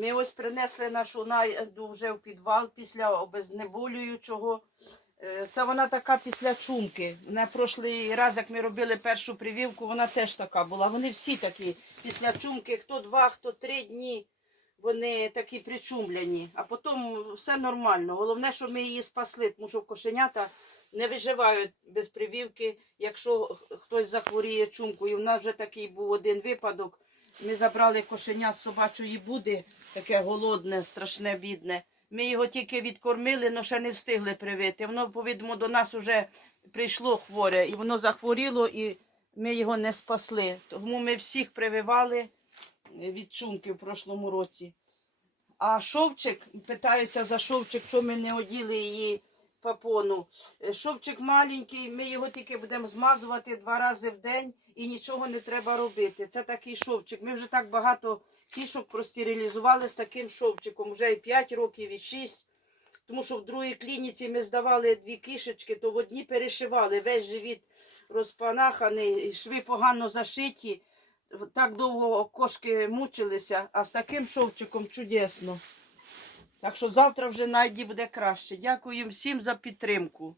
Ми ось принесли нашу найду вже в підвал після обезнеболюючого. Е, Це вона така після чумки. На прошлий раз, як ми робили першу прививку, вона теж така була. Вони всі такі після чумки, хто два, хто три дні. Вони такі причумляні, а потім все нормально. Головне, що ми її спасли, тому що кошенята не виживають без прививки, якщо хтось захворіє чумкою. У нас вже такий був один випадок. Ми забрали кошеня з собачої буди, таке голодне, страшне, бідне. Ми його тільки відкормили, але ще не встигли привити. Воно, повідомо, до нас вже прийшло хворе, і воно захворіло, і ми його не спасли. Тому ми всіх прививали від чумки в прошлому році. А шовчик, питаюся за шовчик, що ми не оділи її папону. Е, Шовчик маленький, ми його тільки будемо змазувати два рази в день і нічого не треба робити. Це такий шовчик. Ми вже так багато кішок простерилізували з таким шовчиком, вже і 5 років, і 6. Тому що в другій клініці ми здавали дві кішечки, то в одні перешивали, весь живіт розпанаханий, шви погано зашиті. Так довго кошки мучилися, а з таким шовчиком чудесно. Так що завтра вже найді буде краще. Дякую всім за підтримку.